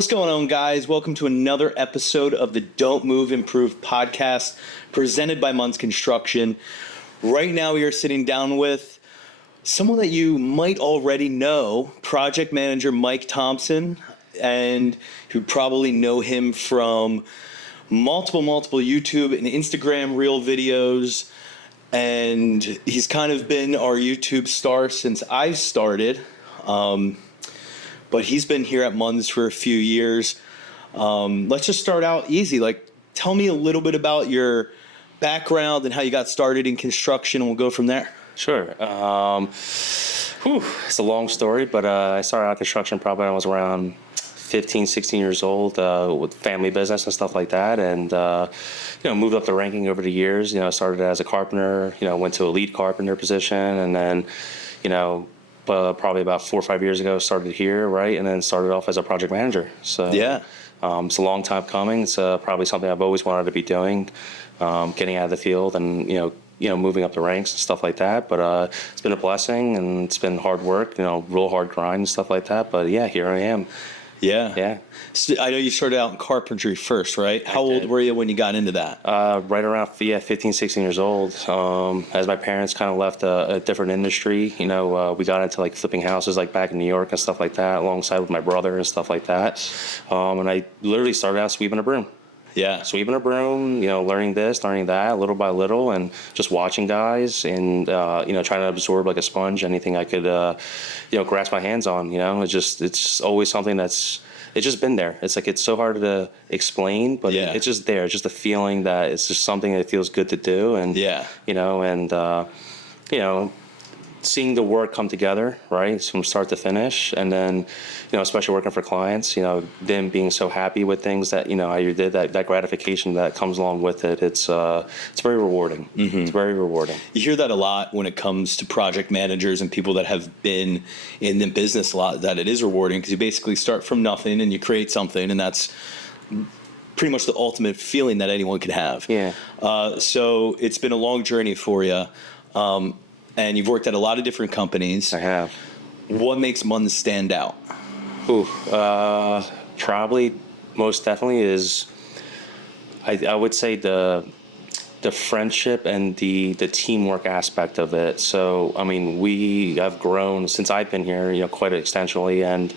What's going on, guys? Welcome to another episode of the Don't Move, Improve podcast presented by Munz Construction. Right now we are sitting down with someone that you might already know, Project Manager Mike Thompson, and you probably know him from multiple YouTube and Instagram reel videos, and he's kind of been our YouTube star since I started. But he's been here at Munz for a few years. Let's just start out easy. Tell me a little bit about your background and how you got started in construction, and we'll go from there. Sure. It's a long story, but I started out construction probably when I was around 15, 16 years old with family business and stuff like that. And, moved up the ranking over the years. Started as a carpenter, went to a lead carpenter position, and then, probably about 4 or 5 years ago, started here, right? And then started off as a project manager. So yeah, it's a long time coming. It's probably something I've always wanted to be doing, getting out of the field and, moving up the ranks and stuff like that. But it's been a blessing, and it's been hard work, real hard grind and stuff like that. But yeah, here I am. Yeah. So I know you started out in carpentry first, right? How old were you when you got into that? Right around 15, 16 years old. As my parents kind of left a different industry, we got into flipping houses back in New York and stuff like that, alongside with my brother and stuff like that. And I literally started out sweeping a broom. Yeah. Sweeping a broom, learning this, learning that, little by little, and just watching guys and, trying to absorb like a sponge, anything I could, grasp my hands on, it's just always something it's just been there. It's so hard to explain, but it's just there. It's just a feeling that it's just something that feels good to do. And, seeing the work come together, right, from start to finish, and then, especially working for clients, them being so happy with things that, how you did, that gratification that comes along with it, it's very rewarding. Mm-hmm. It's very rewarding. You hear that a lot when it comes to project managers and people that have been in the business a lot, that it is rewarding because you basically start from nothing and you create something, and that's pretty much the ultimate feeling that anyone could have. Yeah. So it's been a long journey for you. And you've worked at a lot of different companies. I have. What makes Munz stand out? Probably most definitely is, I would say the friendship and the teamwork aspect of it. So, we have grown since I've been here, quite extensionally, and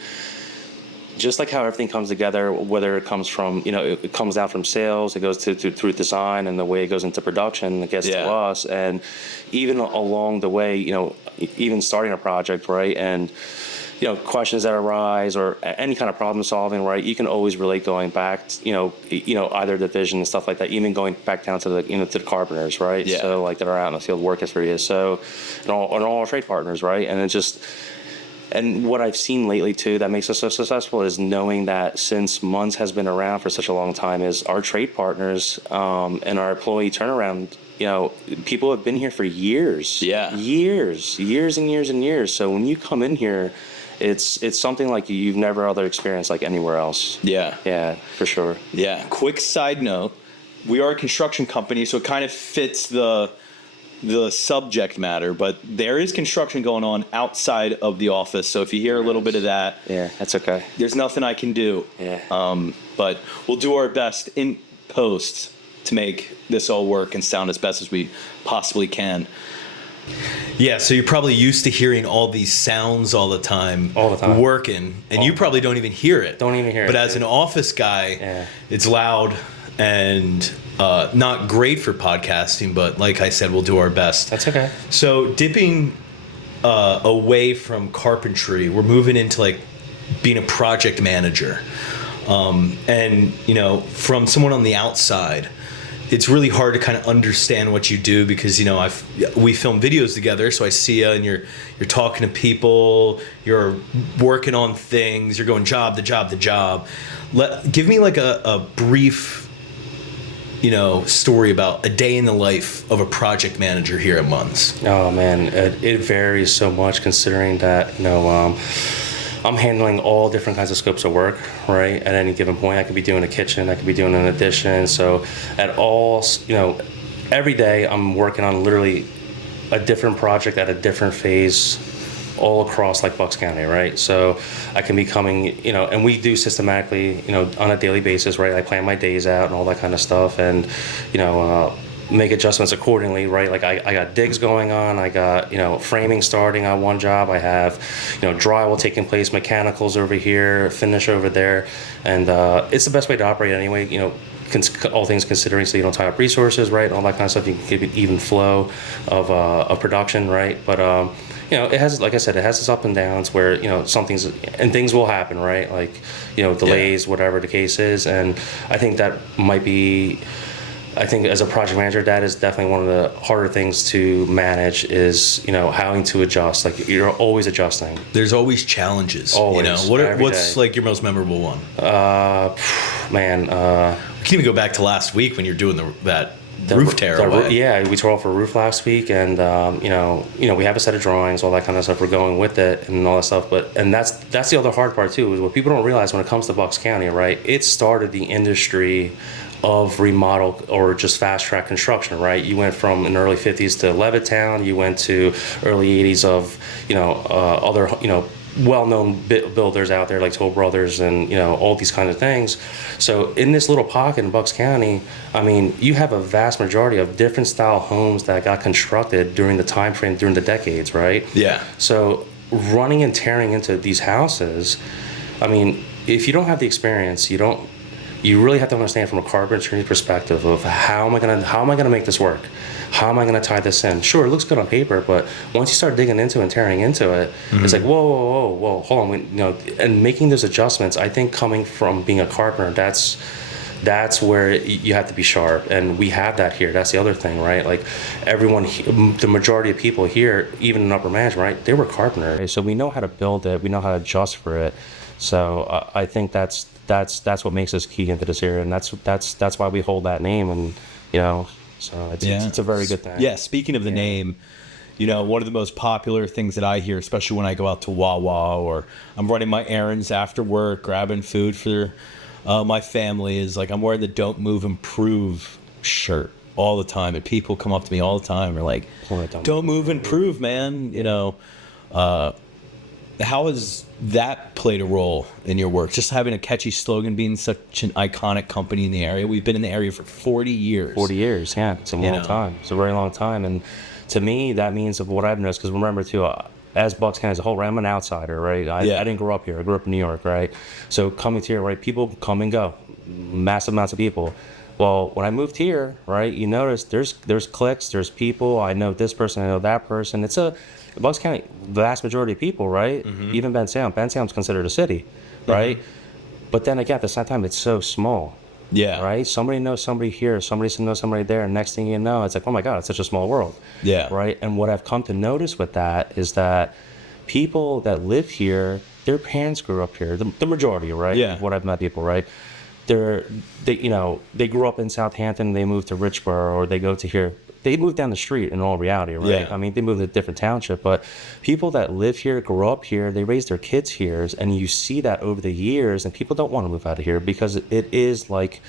just like how everything comes together, whether it comes from, it comes out from sales, it goes through design, and the way it goes into production, it gets to us. And even along the way, even starting a project, right, and, questions that arise or any kind of problem solving, right, you can always relate going back, either division and stuff like that, even going back down to the, to the carpenters, right? Yeah. So that are out in the field working for you. So, and all our trade partners, right? And it's just... And what I've seen lately, too, that makes us so successful is knowing that since Munz has been around for such a long time, is our trade partners and our employee turnaround, people have been here for years. Yeah. Years and years and years. So when you come in here, it's something like you've never other experienced anywhere else. Yeah. Yeah, for sure. Yeah. Quick side note, we are a construction company, so it kind of fits the subject matter, but there is construction going on outside of the office. So if you hear a little bit of that, that's okay. There's nothing I can do. Yeah. But we'll do our best in post to make this all work and sound as best as we possibly can. Yeah, so you're probably used to hearing all these sounds all the time working, and you probably don't even hear it. But as an office guy, it's loud and not great for podcasting, but like I said, we'll do our best. That's okay. So dipping away from carpentry, we're moving into being a project manager. And from someone on the outside, it's really hard to kind of understand what you do because we film videos together, so I see you and you're talking to people, you're working on things, you're going job to job to job. Give me a brief story about a day in the life of a project manager here at Munz. Oh man, it varies so much considering that I'm handling all different kinds of scopes of work, right? At any given point, I could be doing a kitchen, I could be doing an addition. So every day I'm working on literally a different project at a different phase all across like Bucks County, right? So I can be coming, and we do systematically, on a daily basis, right? I plan my days out and all that kind of stuff, and make adjustments accordingly, right? Like I got digs going on, I got framing starting on one job, I have drywall taking place, mechanicals over here, finish over there, and it's the best way to operate anyway. All things considering, so you don't tie up resources, right? All that kind of stuff. You can keep an even flow of production, right? But it has, like I said, it has its up and downs where things will happen, right? Like delays, whatever the case is, and I think that might be. I think as a project manager, that is definitely one of the harder things to manage is, having to adjust. Like you're always adjusting. There's always challenges. Always. What's like your most memorable one? Man. We can even go back to last week when you're doing that roof tear away. Yeah, we tore off a roof last week, and we have a set of drawings, all that kind of stuff. We're going with it and all that stuff. And that's the other hard part too, is what people don't realize when it comes to Bucks County, right? It started the industry of remodel or just fast track construction, right? You went from in the early 50s to Levittown, you went to early 80s of, other, well-known builders out there like Toll Brothers and, all these kind of things. So in this little pocket in Bucks County, I mean, you have a vast majority of different style homes that got constructed during the time frame, during the decades, right? Yeah. So running and tearing into these houses, I mean, if you don't have the experience, you really have to understand from a carpentry perspective of how am I gonna make this work? How am I gonna tie this in? Sure, it looks good on paper, but once you start digging into it and tearing into it, it's like whoa, hold on, and making those adjustments. I think coming from being a carpenter, that's where you have to be sharp, and we have that here. That's the other thing, right? Like everyone, the majority of people here, even in upper management, right? They were carpenters, so we know how to build it. We know how to adjust for it. So I think that's what makes us key into this area, and that's why we hold that name, and so it's a very good thing. Yeah. Speaking of the name, one of the most popular things that I hear, especially when I go out to Wawa or I'm running my errands after work, grabbing food for my family, is like I'm wearing the "Don't Move, Improve" shirt all the time, and people come up to me all the time. They're like, "Don't move, improve, man." How has that played a role in your work? Just having a catchy slogan, being such an iconic company in the area. We've been in the area for 40 years. 40 years, yeah. It's a long time. It's a very long time. And to me, that means of what I've noticed, because remember, too, as Bucks County as a whole, right, I'm an outsider, right? I didn't grow up here. I grew up in New York, right? So coming to here, right, people come and go. Massive amounts of people. Well, when I moved here, right, you notice there's cliques, there's people. I know this person, I know that person. Bucks County, the vast majority of people, right? Mm-hmm. Even Ben Salem's considered a city, right? Mm-hmm. But then again, at the same time, it's so small. Yeah. Right? Somebody knows somebody here, somebody knows somebody there, and next thing you know, it's like, oh my God, it's such a small world. Yeah. Right? And what I've come to notice with that is that people that live here, their parents grew up here, the majority, right? Yeah. What I've met people, right? They grew up in Southampton, they moved to Richboro, or they go to here. They moved down the street in all reality, right? Yeah. I mean, they moved to a different township, but people that live here, grow up here, they raise their kids here, and you see that over the years, and people don't want to move out of here because it is like,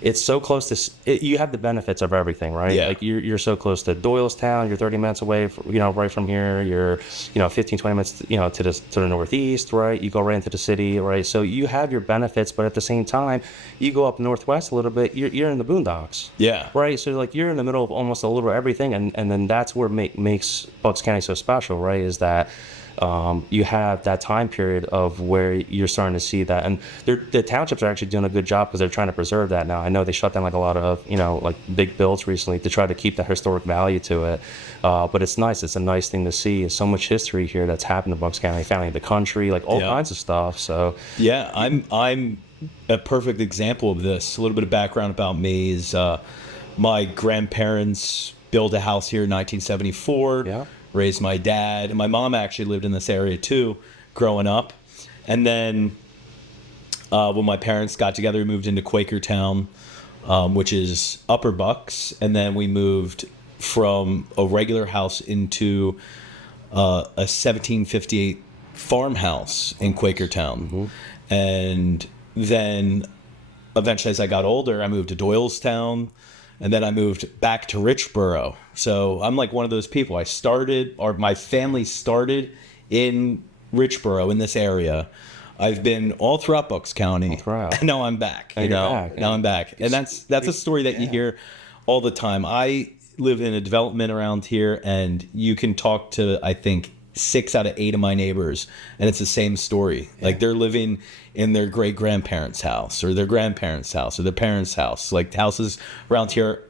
it's so close to, you have the benefits of everything, right? Yeah. Like you're so close to Doylestown, you're 30 minutes away, right from here, you're, 15, 20 minutes, to the northeast, right? You go right into the city, right? So you have your benefits, but at the same time, you go up northwest a little bit, you're in the boondocks. Yeah. Right? So like you're in the middle of almost a little everything, and then that's where makes Bucks County so special, right? Is that you have that time period of where you're starting to see that, and the townships are actually doing a good job because they're trying to preserve that now. I know they shut down like a lot of like big builds recently to try to keep that historic value to it, but it's nice. It's a nice thing to see. So much history here that's happened in Bucks County, founding the country, like all kinds of stuff. So yeah, I'm a perfect example of this. A little bit of background about me is my grandparents built a house here in 1974. Yeah. Raised my dad, and my mom actually lived in this area too, growing up. And then when my parents got together, we moved into Quakertown, which is Upper Bucks, and then we moved from a regular house into a 1758 farmhouse in Quakertown. Mm-hmm. And then eventually, as I got older, I moved to Doylestown. And then I moved back to Richboro. So I'm like one of those people. My family started in Richboro, in this area. I've been all throughout Bucks County. throughout. Now I'm back. And you're back. Now I'm back. And that's a story that you hear all the time. I live in a development around here, and you can talk to, I think, 6 out of 8 of my neighbors, and it's the same story. Like, they're living in their great grandparents' house or their grandparents' house or their parents' house. Like, houses around here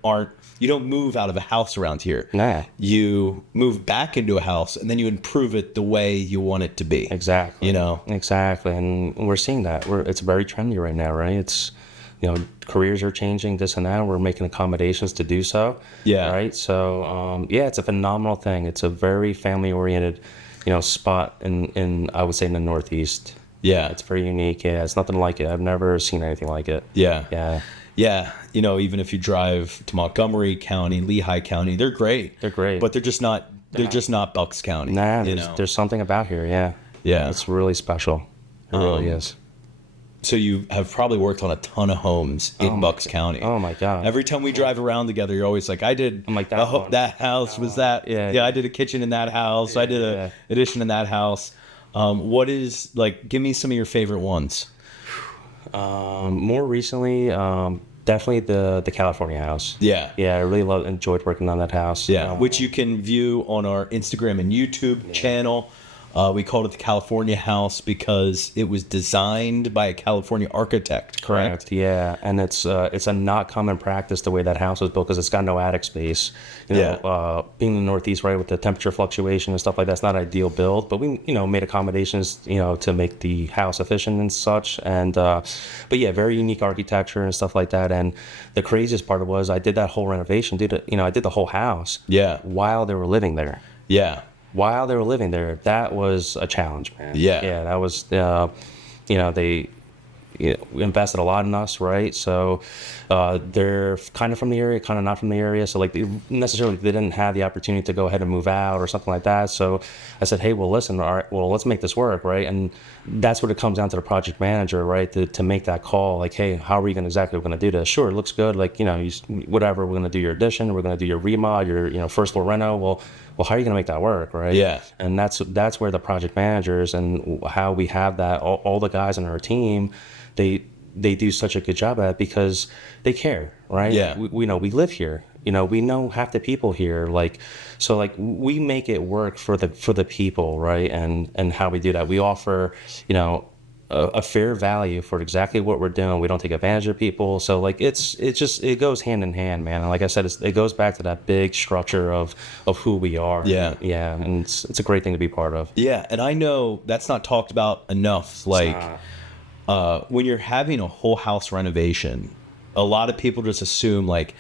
you don't move out of a house around here. Nah. You move back into a house, and then you improve it the way you want it to be. Exactly. Exactly. And we're seeing that. It's very trendy right now, right? It's, careers are changing, this and that. We're making accommodations to do so. Yeah. Right. So, it's a phenomenal thing. It's a very family oriented, spot in I would say in the Northeast. Yeah. It's very unique. Yeah. It's nothing like it. I've never seen anything like it. Yeah. Yeah. Yeah, even if you drive to Montgomery County, Lehigh County, they're great. They're great. But they're just not Bucks County. Nah, there's something about here, yeah. Yeah. It's really special. It really is. So you have probably worked on a ton of homes in Bucks County. Oh my God. Every time we drive around together, you're always like, I did I'm like, that house was that. Yeah. I did a kitchen in that house. I did a addition in that house. What is, give me some of your favorite ones. More recently, definitely the California house. Yeah. Yeah, I really enjoyed working on that house. Yeah, which you can view on our Instagram and YouTube channel. We called it the California house because it was designed by a California architect, correct? Yeah, and it's a not common practice the way that house was built because it's got no attic space. Being in the Northeast, right, with the temperature fluctuation and stuff like that's not ideal build. But we, made accommodations, to make the house efficient and such. And but yeah, very unique architecture and stuff like that. And the craziest part was I did that whole renovation, I did the whole house. Yeah. While they were living there. Yeah. While they were living there, that was a challenge, man. Yeah. That was, they invested a lot in us, right? So they're kind of from the area, kind of not from the area. So they didn't have the opportunity to go ahead and move out or something like that. So I said, hey, well, listen, all right, well, let's make this work, right? And that's what it comes down to the project manager, right? To make that call, like, hey, how are we going to do this? Sure, it looks good. Whatever, we're going to do your addition, we're going to do your remod, your first floor reno. Well, how are you going to make that work, right? Yeah. And that's where the project managers and how we have that, all the guys on our team, they do such a good job at it because they care, right? Yeah. We live here. We know half the people here. We make it work for the people, right? And how we do that. We offer, a fair value for exactly what we're doing. We don't take advantage of people. So it goes hand in hand, man. And like I said, it goes back to that big structure of who we are. Yeah. Yeah. And it's a great thing to be part of. Yeah. And I know that's not talked about enough. When you're having a whole house renovation, a lot of people just assume I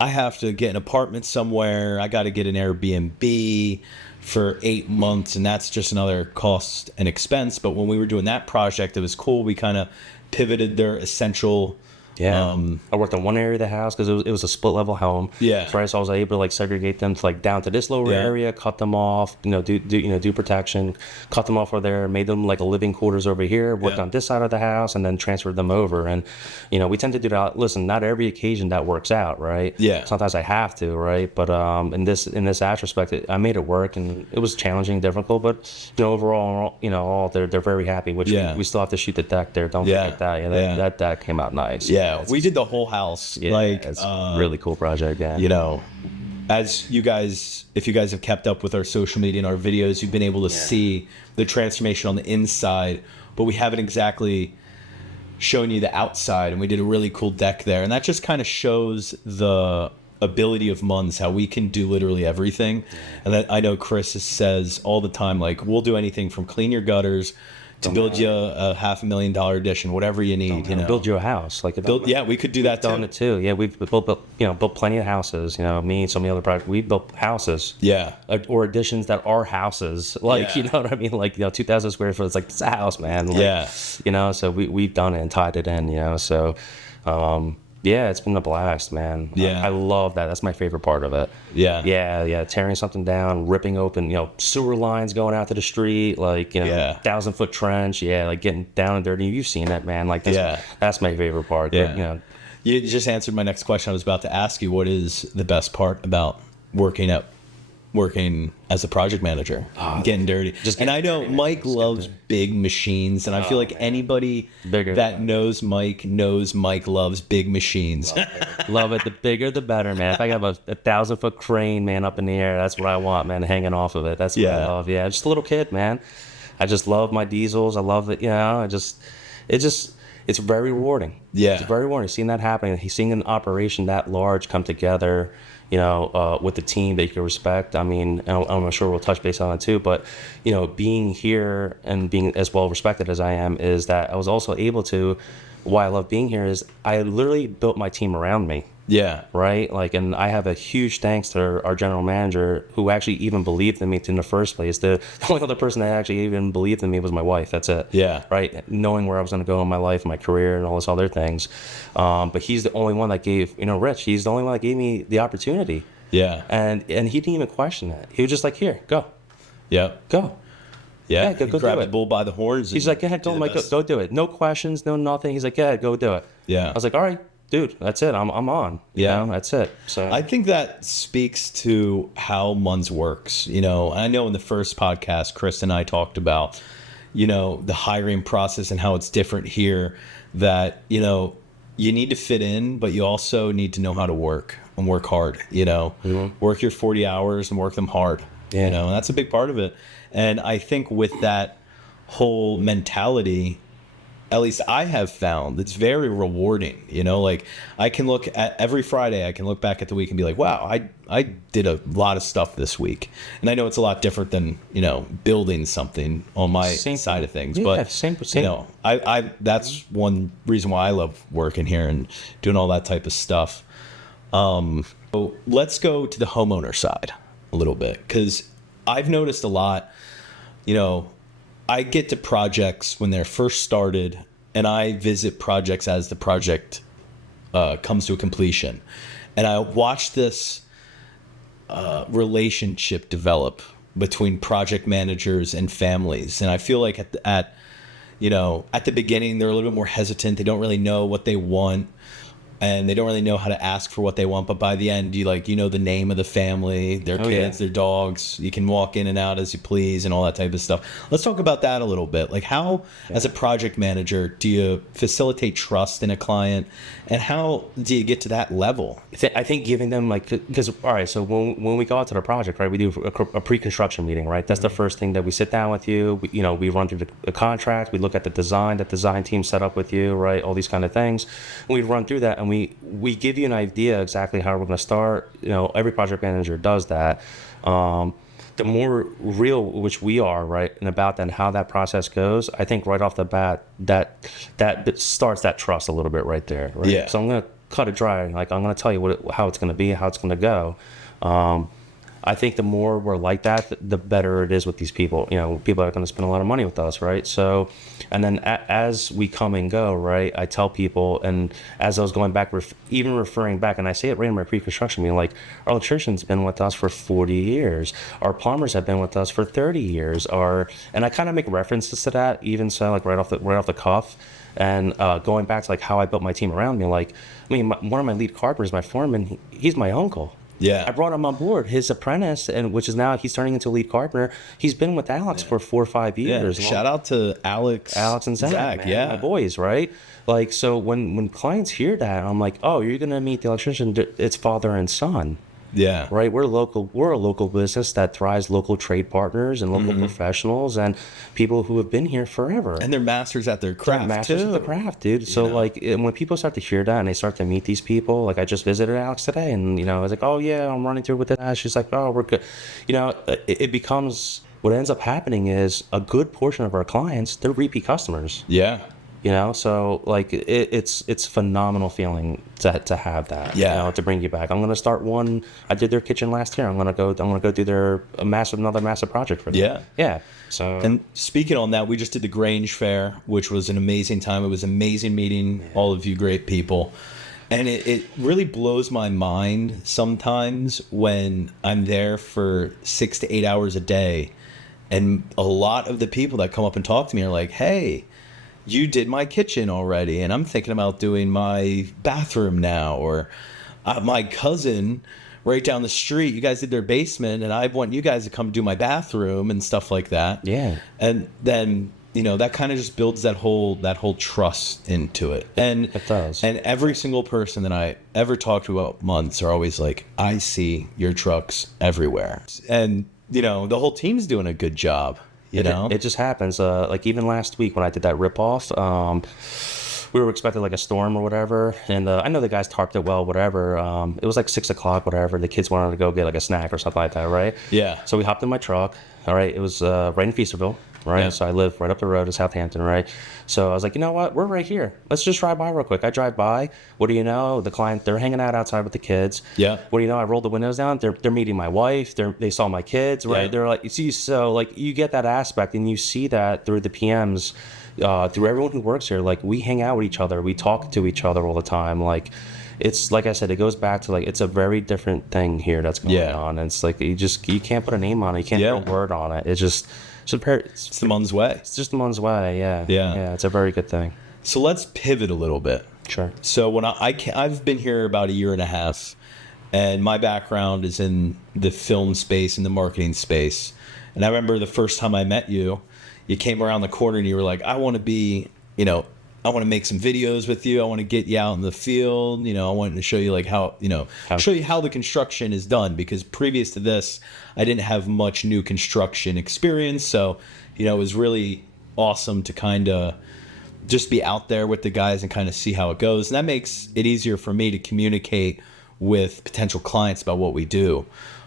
have to get an apartment somewhere. I got to get an Airbnb for 8 months, and that's just another cost and expense. But when we were doing that project, it was cool. We kind of pivoted their essential. Yeah, I worked on one area of the house because it was a split level home. Yeah, so I was able to segregate them to down to this lower area, cut them off, do protection, cut them off over there, made them a living quarters over here, worked on this side of the house, and then transferred them over. And we tend to do that. Listen, not every occasion that works out, right? Yeah. Sometimes I have to, right? But in this aspect, I made it work, and it was challenging, difficult, but overall, they're very happy. Which we still have to shoot the deck there. Don't forget that. Yeah, that deck came out nice. Yeah. We did the whole house. It's a really cool project. Yeah. As you guys, if you guys have kept up with our social media and our videos, you've been able to see the transformation on the inside, but we haven't exactly shown you the outside. And we did a really cool deck there, and that just kind of shows the ability of Munz, how we can do literally everything. And that I know Chris says all the time, we'll do anything from clean your gutters to build you a $500,000 addition, whatever you need. Build you a house. We could do that too. Done it too. Yeah, we've built plenty of houses. Me and some of the other projects, we built houses. Yeah, or additions that are houses. You know what I mean? 2,000 square foot. It's a house, man. So we've done it and tied it in. So. Yeah, it's been a blast, man. Yeah. I love that. That's my favorite part of it. Yeah. Yeah. Tearing something down, ripping open, sewer lines going out to the street, 1,000-foot trench. Yeah, getting down and dirty. You've seen that, man. That's my favorite part. Yeah. But, you just answered my next question. I was about to ask you, what is the best part about working at working as a project manager, getting dirty. I know Mike loves big machines, and I feel like anybody that knows Mike loves big machines. Love it. The bigger, the better, man. If I got a 1,000-foot crane, man, up in the air, that's what I want, man, hanging off of it. That's what I love. Yeah, just a little kid, man. I just love my diesels. I love it. It's very rewarding. Yeah, it's very rewarding seeing that happening. He's seeing an operation that large come together, with the team that you can respect. I mean, I'm sure we'll touch base on it too, but, being here and being as well respected as I am is that I was also able to, why I love being here is I literally built my team around me. Yeah. Right? Like, and I have a huge thanks to our general manager who actually even believed in me in the first place. The only other person that actually even believed in me was my wife. That's it. Yeah. Right? Knowing where I was going to go in my life, my career, and all this other things. But he's the only one that gave, Rich, he's the only one that gave me the opportunity. Yeah. And he didn't even question it. He was just like, here, go. Yeah. Go. Yeah, go grab the bull by the horns. He's like, go ahead, go do it. No questions, no nothing. He's like, yeah, go do it. Yeah. I was like, all right, dude, that's it. I'm on. Yeah, that's it. So I think that speaks to how Munz works. I know in the first podcast, Chris and I talked about, the hiring process and how it's different here. That you need to fit in, but you also need to know how to work and work hard. Work your 40 hours and work them hard. Yeah. And that's a big part of it. And I think with that whole mentality, at least I have found it's very rewarding. Like I can look at every Friday, I can look back at the week and be like, wow, I did a lot of stuff this week. And I know it's a lot different than, building something on my side of things. But, I that's one reason why I love working here and doing all that type of stuff. So let's go to the homeowner side a little bit, because I've noticed a lot. I get to projects when they're first started, and I visit projects as the project comes to a completion. And I watch this relationship develop between project managers and families. And I feel like at the beginning, they're a little bit more hesitant. They don't really know what they want, and they don't really know how to ask for what they want. But by the end, the name of the family, their kids, their dogs. You can walk in and out as you please and all that type of stuff. Let's talk about that a little bit. Like how, as a project manager, do you facilitate trust in a client, and how do you get to that level? I think giving them because, all right, so when we go out to the project, right, we do a pre-construction meeting, right? That's the first thing that we sit down with you. We run through the contract. We look at the design team set up with you, right? All these kind of things. And we run through that, and we give you an idea exactly how we're going to start. Every project manager does that. The more real, which we are, right, and about that and how that process goes, I think right off the bat, that starts that trust a little bit right there. Right? Yeah. So I'm going to cut it dry. Like I'm going to tell you how it's going to be, how it's going to go. I think the more we're like that, the better it is with these people. People are going to spend a lot of money with us, right? So, and then as we come and go, right, I tell people, and as I was going back, even referring back, and I say it right in my pre-construction meeting, like our electrician's been with us for 40 years. Our plumbers have been with us for 30 years. And I kind of make references to that, even so, like right off the cuff. And going back to like how I built my team around me, one of my lead carpenters, my foreman, he's my uncle. Yeah, I brought him on board. His apprentice, and which is now he's turning into a lead carpenter. He's been with Alex for 4 or 5 years. Yeah. Shout out to Alex and Zach. Man, my boys, right? Like, so when clients hear that, I'm like, oh, you're gonna meet the electrician. It's father and son. Yeah. Right. We're a local business that thrives local trade partners and local professionals and people who have been here forever. And they're masters at their craft. Masters at the craft, dude. So when people start to hear that and they start to meet these people, like I just visited Alex today, and I was like, oh yeah, I'm running through with that. She's like, oh, we're good. It becomes, what ends up happening is a good portion of our clients, they're repeat customers. Yeah. So like it's a phenomenal feeling to have that. Yeah. To bring you back. I'm gonna start one. I did their kitchen last year. I'm gonna go do another massive project for them. Yeah. Yeah. So. And speaking on that, we just did the Grange Fair, which was an amazing time. It was amazing meeting all of you great people. And it really blows my mind sometimes when I'm there for 6 to 8 hours a day, and a lot of the people that come up and talk to me are like, hey, you did my kitchen already, and I'm thinking about doing my bathroom now. Or my cousin right down the street, you guys did their basement, and I want you guys to come do my bathroom and stuff like that. Yeah. And then, that kind of just builds that whole trust into it. And it does. And every single person that I ever talked to about Munz are always like, I see your trucks everywhere. And, the whole team's doing a good job, It just happens. Like even last week when I did that rip-off, we were expecting like a storm or whatever, and I know the guys tarped it well, whatever. It was like 6:00, whatever. The kids wanted to go get like a snack or something like that, right? Yeah. So we hopped in my truck. All right, it was right in Feasterville, right? Yeah. So I live right up the road to Southampton, right? So I was like, you know what? We're right here. Let's just drive by real quick. I drive by. What do you know? The client, they're hanging out outside with the kids. Yeah. What do you know? I rolled the windows down. They're meeting my wife. They saw my kids, right? Yeah. They're like, you see, so like you get that aspect, and you see that through the PMs. Through everyone who works here, like we hang out with each other, we talk to each other all the time. Like it's like I said, it goes back to like it's a very different thing here that's going on. And it's like you can't put a name on it, you can't put a word on it. It's just it's the Munz way. It's just the Munz way, yeah. Yeah. It's a very good thing. So let's pivot a little bit. Sure. So when I've been here about a year and a half, and my background is in the film space and the marketing space. And I remember the first time I met you. You came around the corner and you were like, I want to be, I want to make some videos with you. I want to get you out in the field. I wanted to show you like how the construction is done, because previous to this, I didn't have much new construction experience. So, it was really awesome to kind of just be out there with the guys and kind of see how it goes. And that makes it easier for me to communicate with potential clients about what we do.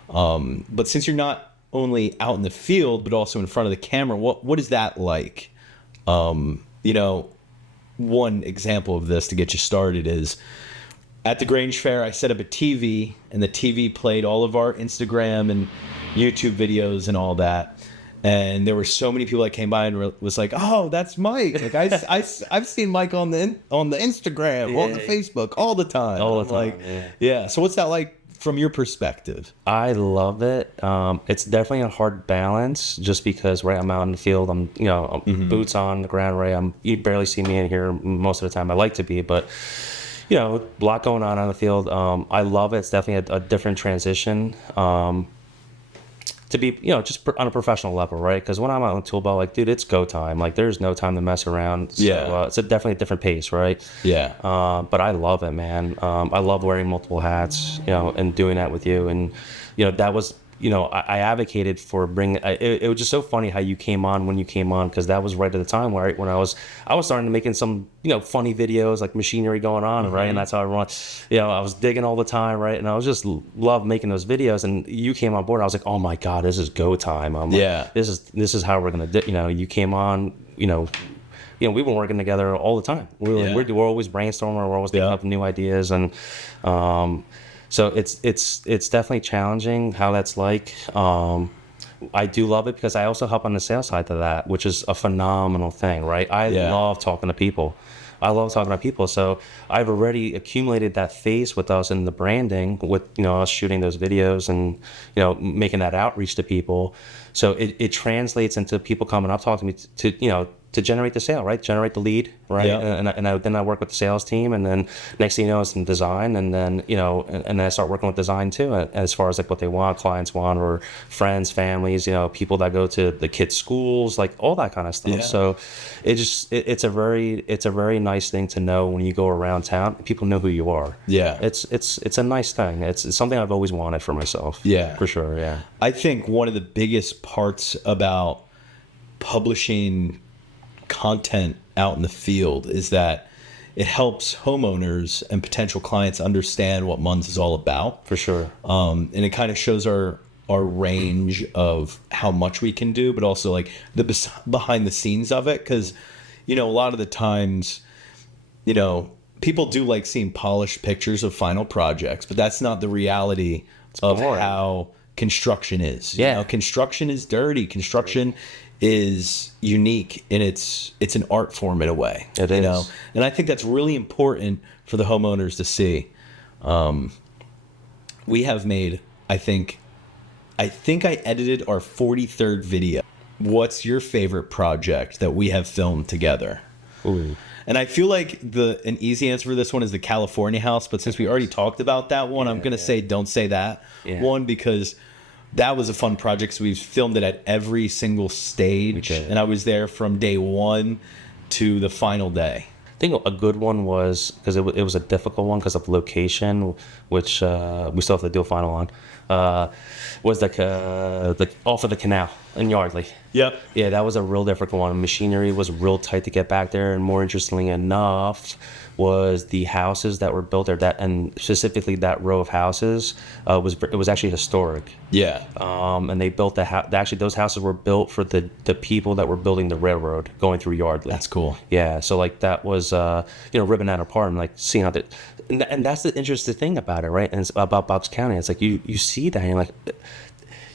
But since you're not only out in the field, but also in front of the camera, what is that like? One example of this to get you started is at the Grange Fair, I set up a TV, and the TV played all of our Instagram and YouTube videos and all that. And there were so many people that came by and was like, "Oh, that's Mike! Like I've seen Mike on the Instagram, on the Facebook, all the time." Like, yeah. So what's that like from your perspective? I love it. It's definitely a hard balance, just because I'm out in the field. I'm boots on the ground. You barely see me in here most of the time. I like to be, but a lot going on the field. I love it. It's definitely a different transition. To be, just on a professional level, right? Because when I'm out on tool belt, like, dude, it's go time. Like, there's no time to mess around. So, it's definitely a different pace, right? Yeah. But I love it, man. I love wearing multiple hats, and doing that with you. And, that was, I advocated for bringing. It was just so funny how you came on when you came on, because that was right at the time when I was starting to making some funny videos, like machinery going on, right? And that's how everyone, I was digging all the time, right? And I was just love making those videos. And you came on board. I was like, oh my god, this is go time. I'm like, this is how we're gonna do. You came on. We've been working together all the time. We're always brainstorming. We're always thinking up new ideas, and so it's definitely challenging how that's like. I do love it because I also help on the sales side to that, which is a phenomenal thing, right? I love talking to people. So I've already accumulated that face with us in the branding, with us shooting those videos and making that outreach to people. So it translates into people coming up talking to me to generate the sale, right? Generate the lead, right? Yeah. Then I work with the sales team, and then next thing you know, it's in design, and then and then I start working with design too, as far as like what they want, clients want, or friends, families, people that go to the kids' schools, like all that kind of stuff. Yeah. So it's a very nice thing to know when you go around town, people know who you are. Yeah, it's a nice thing. It's something I've always wanted for myself. Yeah, for sure. Yeah, I think one of the biggest parts about publishing content out in the field is that it helps homeowners and potential clients understand what Munz is all about. For sure. And it kind of shows our range of how much we can do, but also like the behind the scenes of it. Because, a lot of the times, people do like seeing polished pictures of final projects, but that's not the reality of how construction is. Yeah. Construction is dirty. Construction is unique, and it's an art form in a way. It is. And I think that's really important for the homeowners to see. We have made, I think I edited our 43rd video. What's your favorite project that we have filmed together? Ooh. And I feel like an easy answer for this one is the California house, but since we already talked about that one, I'm gonna say don't say that one, because that was a fun project. So we filmed it at every single stage, and I was there from day one to the final day. I think a good one was, because it was a difficult one because of location, which we still have to do a final on, was off of the canal in Yardley. Yep. Yeah, that was a real difficult one. Machinery was real tight to get back there, and more interestingly enough, was the houses that were built there, and specifically that row of houses was actually historic. Yeah. And they built actually those houses were built for the people that were building the railroad going through Yardley. That's cool. Yeah, so like that was ripping that apart and like seeing how that, and that's the interesting thing about it, right? And it's about Bucks County. It's like you see that and you're like,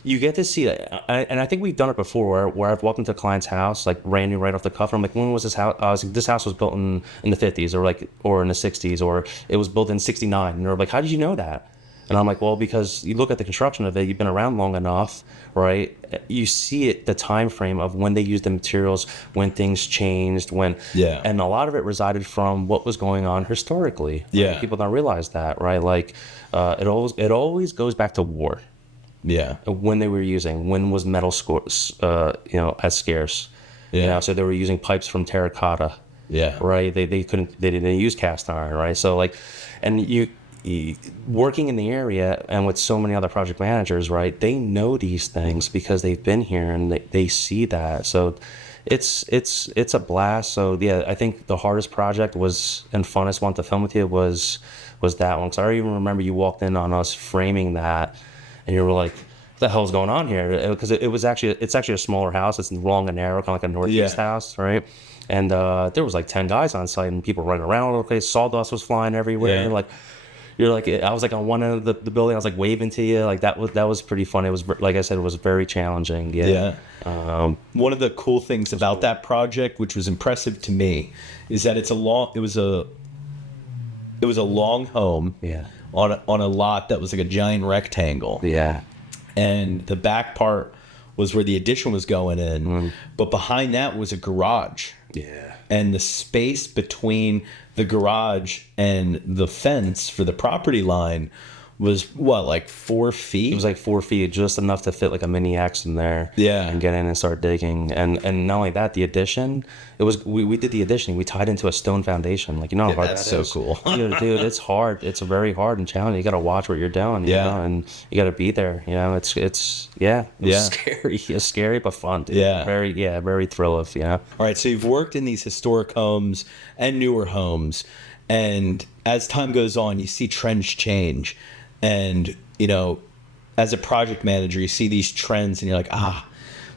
you get to see it. And I think we've done it before where I've walked into a client's house, like brand new right off the cuff, and I'm like, when was this house? I was like, this house was built in the 50s or in the 60s, or it was built in 69. And they're like, how did you know that? And I'm like, well, because you look at the construction of it, you've been around long enough, right? You see it, the time frame of when they used the materials, when things changed, and a lot of it resided from what was going on historically. Yeah. Right? People don't realize that, right? Like, it always goes back to war. Yeah. When they were when was metal as scarce? Yeah. So they were using pipes from terracotta. Yeah. Right. They didn't use cast iron. Right. So like, and you working in the area and with so many other project managers, right? They know these things because they've been here and they see that. So it's a blast. So yeah, I think the hardest project was and funnest one to film with you was that one. So I even remember you walked in on us framing that. And you were like, what the hell's going on here? Because it's actually a smaller house. It's long and narrow, kind of like a northeast house, right? And there was like 10 guys on site and people running around all over the place. Sawdust was flying everywhere. Yeah. And you're like, I was like on one end of the building. I was like waving to you. Like that was pretty fun. It was, like I said, it was very challenging. Yeah. One of the cool things about that project, which was impressive to me, is that it was a long home. Yeah. On a lot that was like a giant rectangle. Yeah. And the back part was where the addition was going in. But behind that was a garage. Yeah. And the space between the garage and the fence for the property line was like 4 feet? It was like 4 feet, just enough to fit like a mini axe in there. Yeah. And get in and start digging. And not only that, the addition, we did the addition. We tied into a stone foundation. Like, how hard that's that so cool. Dude, it's hard. It's very hard and challenging. You got to watch what you're doing. And you got to be there. It's scary. It's scary, but fun. Dude. Yeah. Very thrilling. Yeah. All right. So you've worked in these historic homes and newer homes. And as time goes on, you see trends change. And, as a project manager, you see these trends and you're like,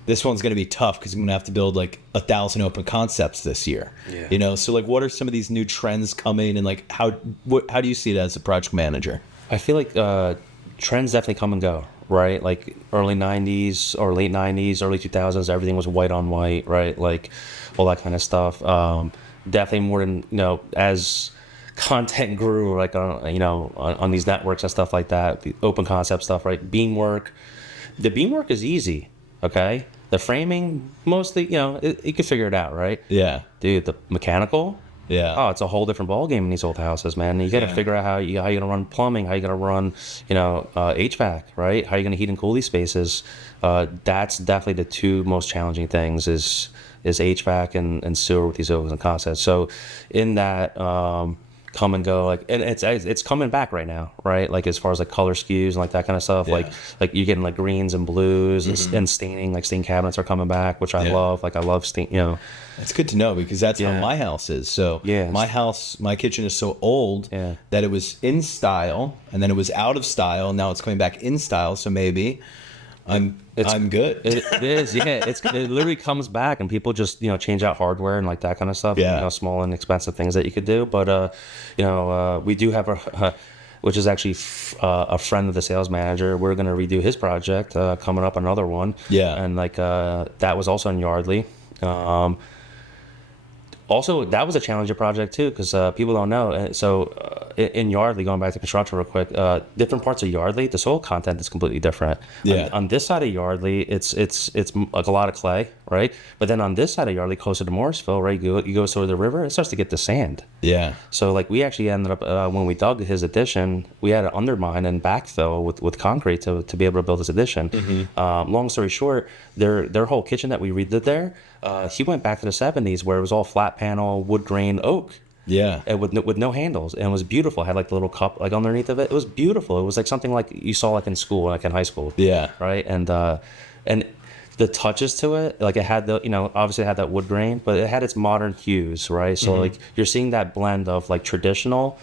this one's going to be tough because I'm going to have to build like 1,000 open concepts this year. Yeah. So like, what are some of these new trends coming and like, how do you see it as a project manager? I feel like trends definitely come and go, right? Like early 90s or late 90s, early 2000s, everything was white on white, right? Like all that kind of stuff. Definitely more than, as content grew, like on these networks and stuff like that, the open concept stuff, right? Beamwork, the beamwork is easy, okay. The framing mostly, you can figure it out, right? Yeah, dude. The mechanical, it's a whole different ball game in these old houses, man. You got to figure out how you're gonna run plumbing, how you're gonna run, HVAC, right? How you're gonna heat and cool these spaces. That's definitely the two most challenging things is HVAC and sewer with these open concepts. So in that. Come and go, like, and it's coming back right now, right? Like as far as like color skews and like that kind of stuff, like you're getting like greens and blues and staining, like stain cabinets are coming back, which I love. Like I love stain, That's good to know because that's how my house is. So my kitchen is so old that it was in style and then it was out of style. And now it's coming back in style. So maybe I'm good. It is, it literally comes back, and people just change out hardware and like that kind of stuff. Small and expensive things that you could do. But we do have which is actually a friend of the sales manager. We're gonna redo his project coming up, another one. And like that was also in Yardley. Also, that was a challenging project too, because people don't know. So in Yardley, going back to construction real quick, different parts of Yardley, the soil content is completely different. On this side of Yardley, it's like a lot of clay, right? But then on this side of Yardley, closer to Morrisville, right, you go toward the river, it starts to get to sand. Yeah. So like we actually ended up when we dug his addition, we had to undermine and backfill with concrete to be able to build this addition. Long story short, their whole kitchen that we redid there, he went back to the 70s where it was all flat panel, wood grain oak. Yeah. And with no handles, and it was beautiful. It had like the little cup like underneath of it. It was beautiful. It was like something like you saw like in school, like in high school. Yeah. Right. And the touches to it, like it had the, obviously it had that wood grain, but it had its modern hues, right? So like you're seeing that blend of like traditional,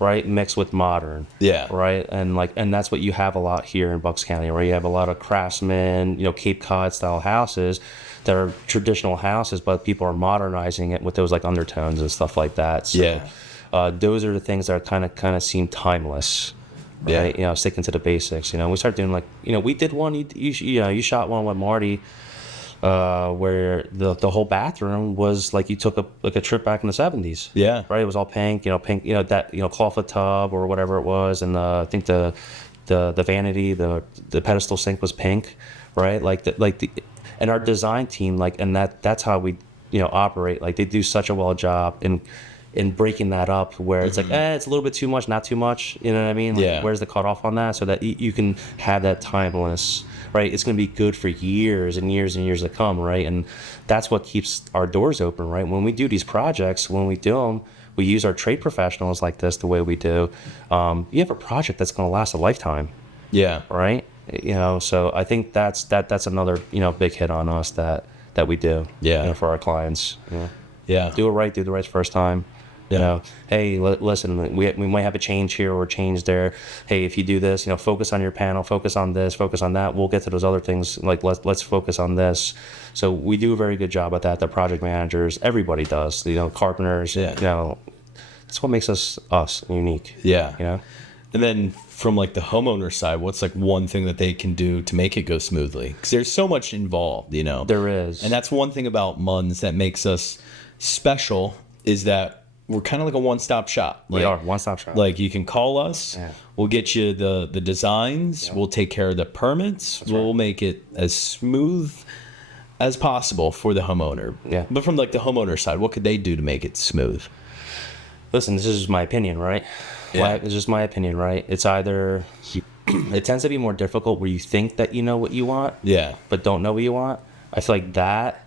right, mixed with modern. Yeah. Right. And that's what you have a lot here in Bucks County, right? You have a lot of craftsman, Cape Cod style houses that are traditional houses, but people are modernizing it with those like undertones and stuff like that. So, Yeah. Those are the things that kind of seem timeless. Right? Yeah. Sticking to the basics. We start doing like, we did one. You shot one with Marty, where the whole bathroom was like you took a trip back in the 70s. Yeah. Right. It was all pink. Pink. That clawfoot tub or whatever it was, and I think the vanity, the pedestal sink was pink. Right. And our design team, and that's how we operate. Like they do such a well job in breaking that up where it's like, it's a little bit too much, not too much. You know what I mean? Like, Yeah. where's the cutoff on that so that you can have that timeless, right? It's going to be good for years and years and years to come, right? And that's what keeps our doors open, right? When we do these projects, when we do them, we use our trade professionals like this the way we do. You have a project that's going to last a lifetime, Yeah. right? So I think that's another, big hit on us that we do, Yeah. for our clients. Yeah. Do it right, do the right first time. Hey, listen, we might have a change here or a change there. Hey, if you do this, focus on your panel, focus on this, focus on that. We'll get to those other things. Like let's focus on this. So we do a very good job at that. The project managers, everybody does. Carpenters. Yeah. That's what makes us unique. Yeah. And then from like the homeowner side, what's like one thing that they can do to make it go smoothly? Because there's so much involved, There is. And that's one thing about Munz that makes us special is that we're kind of like a one-stop shop. We are one-stop shop. Like you can call us. Yeah. We'll get you the designs. Yeah. We'll take care of the permits. That's we'll right. make it as smooth as possible for the homeowner. Yeah. But from like the homeowner side, what could they do to make it smooth? Listen, this is just my opinion, right? Yeah. It's just my opinion, right? It's either it tends to be more difficult where you think that you know what you want, Yeah. but don't know what you want. I feel like that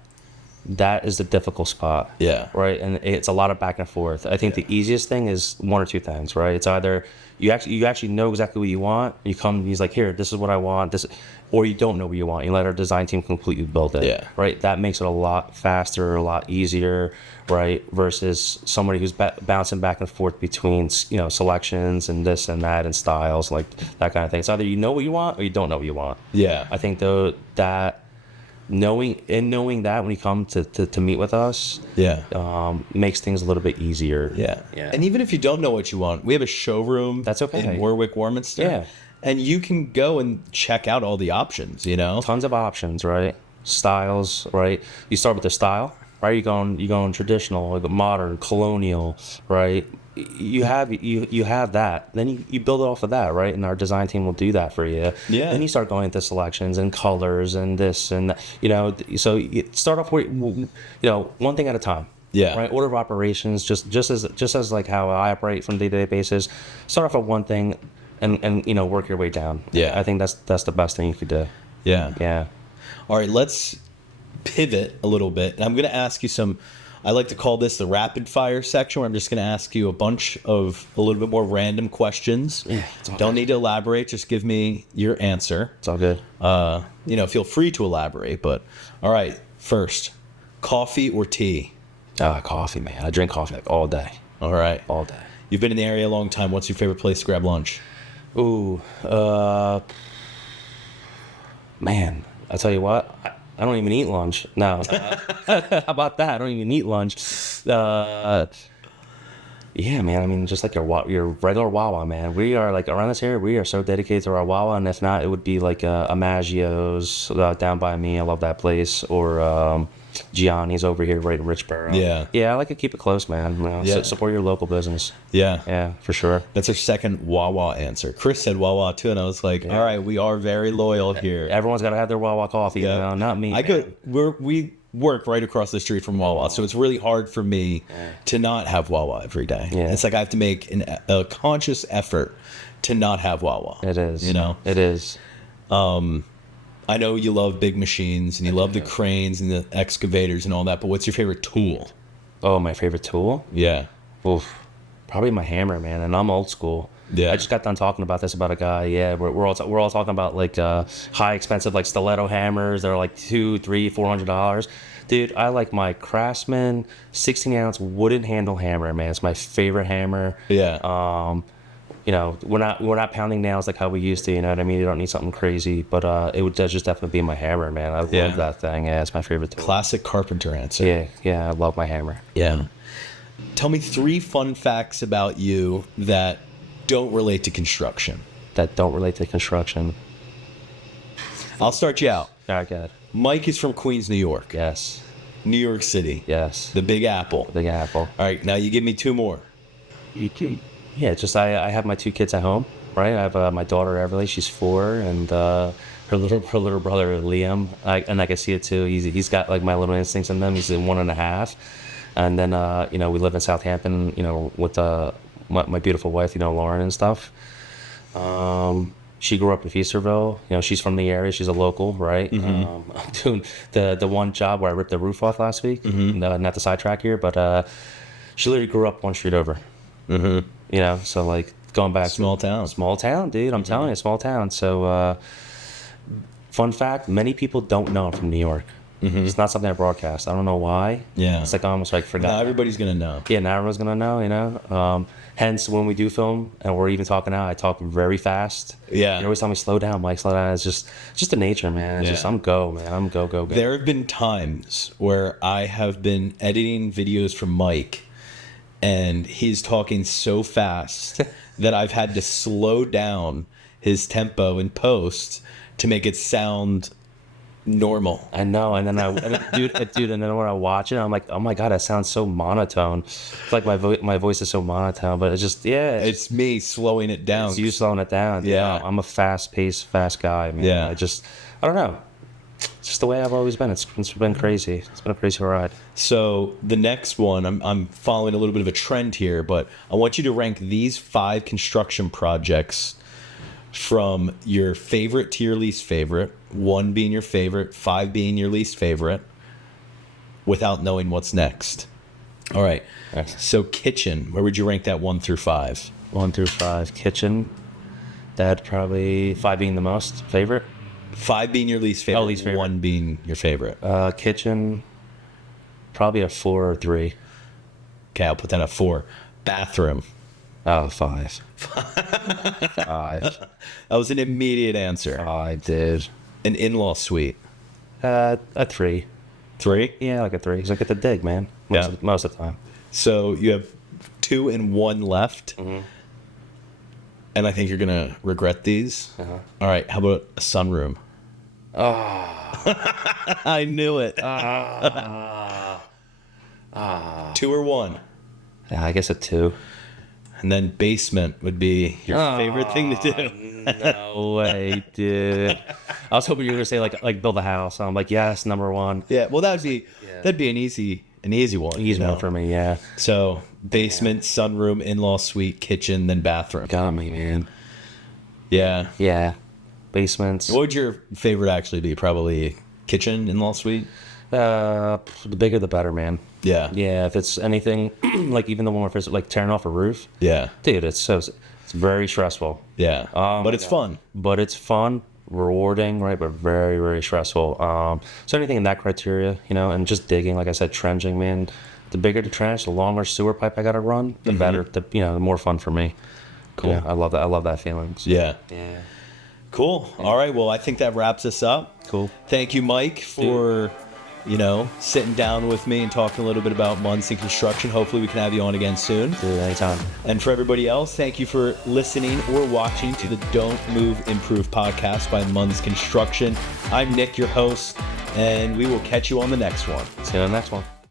is the difficult spot. Yeah. Right. And it's a lot of back and forth. I think the easiest thing is one or two things, right? It's either you actually know exactly what you want. You come, he's like, here, this is what I want. Or you don't know what you want. You let our design team completely build it. Yeah. Right. That makes it a lot faster, a lot easier. Right. Versus somebody who's bouncing back and forth between, selections and this and that and styles, like that kind of thing. It's either you know what you want or you don't know what you want. Yeah. I think though that knowing that when you come to meet with us, makes things a little bit easier. Yeah. And even if you don't know what you want, we have a showroom. That's okay. In Warwick, Warminster. Yeah. And you can go and check out all the options, Tons of options, right? Styles, right? You start with the style, right? You're going traditional, like modern, colonial, right? You have that. Then you build it off of that, right? And our design team will do that for you. Yeah. Then you start going into selections and colors and this and that, so you start off with one thing at a time. Yeah. Right. Order of operations, just as like how I operate from day-to-day basis. Start off with one thing, and work your way down. Yeah. I think that's the best thing you could do. Yeah. Yeah. All right, let's pivot a little bit. And I'm going to ask you I like to call this the rapid fire section, where I'm just going to ask you a little bit more random questions. Yeah, it's all Don't good. need to elaborate. Just give me your answer. It's all good. Feel free to elaborate. But all right, first, coffee or tea? Coffee, man. I drink coffee like all day. All right. All day. You've been in the area a long time. What's your favorite place to grab lunch? Ooh, man, I tell you what, I don't even eat lunch. No, how about that? I don't even eat lunch. Yeah, man. I mean, just like your regular Wawa, man. We are like around this area. We are so dedicated to our Wawa, and if not, it would be like a Maggio's down by me. I love that place, or Gianni's over here right in Richboro. Yeah. I like to keep it close, man. Yeah. Support your local business. Yeah. Yeah, for sure. That's our second Wawa answer. Chris said Wawa too, and I was like, all right, we are very loyal here. Everyone's got to have their Wawa coffee. Not me. I man. could. work right across the street from Wawa, so it's really hard for me to not have Wawa every day. Yeah. It's like I have to make a conscious effort to not have Wawa. It is. You know? It is. I know you love big machines and you love the cranes and the excavators and all that, but what's your favorite tool? Oh, my favorite tool? Yeah. Oof. Probably my hammer, man, and I'm old school. Yeah. I just got done talking about this about a guy. Yeah, we're all talking about like high expensive like stiletto hammers. They're like $200, $300, $400. Dude, I like my Craftsman 16-ounce wooden handle hammer, man. It's my favorite hammer. Yeah. You know, we're not pounding nails like how we used to. You know what I mean? You don't need something crazy, but it would just definitely be my hammer, man. I love that thing. Yeah, it's my favorite tool. Classic carpenter answer. Yeah, I love my hammer. Yeah. Tell me 3 fun facts about you that don't relate to construction. That don't relate to construction. I'll start you out. All right, good. Mike is from Queens, New York. Yes. New York City. Yes. The Big Apple. Big Apple. All right, now you give me 2 more. Yeah, just I have my 2 kids at home, right? I have my daughter Everly, she's 4, and her little brother Liam. I can see it too. He's got like my little instincts in them. He's 1.5, and then you know, we live in Southampton, you know, with my beautiful wife, you know, Lauren and stuff. She grew up in Feasterville. You know, she's from the area. She's a local, right? I'm doing the one job where I ripped the roof off last week. Not to sidetrack here, but she literally grew up 1 street over. You know, so like going back. Small town, dude. I'm telling you, small town. So, fun fact: many people don't know I'm from New York. It's not something I broadcast. I don't know why. Yeah. It's like I almost like forgot. Now everybody's gonna know. Yeah, now everyone's gonna know. You know. Hence, when we do film and we're even talking now, I talk very fast. Yeah. You always tell me slow down, Mike. Slow down. It's just the nature, man. It's just I'm go, man. I'm go. There have been times where I have been editing videos from Mike, and he's talking so fast that I've had to slow down his tempo in post to make it sound normal. I know, and then dude, and then when I watch it, I'm like, oh my god, that sounds so monotone. It's like my voice is so monotone, but it's just it's me slowing it down. It's you slowing it down. Yeah, you know, I'm a fast guy, man. Yeah, I don't know. It's just the way I've always been. It's been crazy. It's been a crazy ride. So the next one, I'm following a little bit of a trend here, but I want you to rank these 5 construction projects from your favorite to your least favorite, 1 being your favorite, 5 being your least favorite, without knowing what's next. All right. So kitchen, where would you rank that 1 through 5? 1 through 5. Kitchen, that probably 5 being the most favorite. 5 being your least favorite, least favorite. 1 being your favorite. Kitchen, probably a 4 or 3. Okay, I'll put that at 4. Bathroom. Oh, 5. 5. That was an immediate answer. 5, dude. An in-law suite. A 3. 3? Yeah, like a 3. Because I get the dig, man. Most of the time. So you have 2 and 1 left. And I think you're going to regret these. All right, how about a sunroom? I knew it. 2 or 1? Yeah, I guess a 2. And then basement would be your favorite thing to do. No way, dude. I was hoping you were gonna say like build a house. I'm like, yes, number 1. Yeah, well that'd be an easy one. Easy one for me, yeah. So basement, sunroom, in-law suite, kitchen, then bathroom. Got me, man. Yeah. Yeah. Basements. What would your favorite actually be? Probably kitchen, in-law suite? The bigger the better, man. Yeah. Yeah, if it's anything like even the one where it's like tearing off a roof. Yeah. Dude, it's very stressful. Yeah. But it's fun. But it's fun, rewarding, right? But very, very stressful. So anything in that criteria, you know, and just digging, like I said, trenching, man. The bigger the trench, the longer sewer pipe I gotta run, the better. The more fun for me. Cool. Yeah, I love that. I love that feeling. Yeah. Yeah. Cool. All right. Well, I think that wraps us up. Cool. Thank you, Mike, for sitting down with me and talking a little bit about Munz Construction. Hopefully we can have you on again soon. Dude, anytime. And for everybody else, thank you for listening or watching to the Don't Move, Improve podcast by Munz Construction. I'm Nick, your host, and we will catch you on the next one. See you on the next one.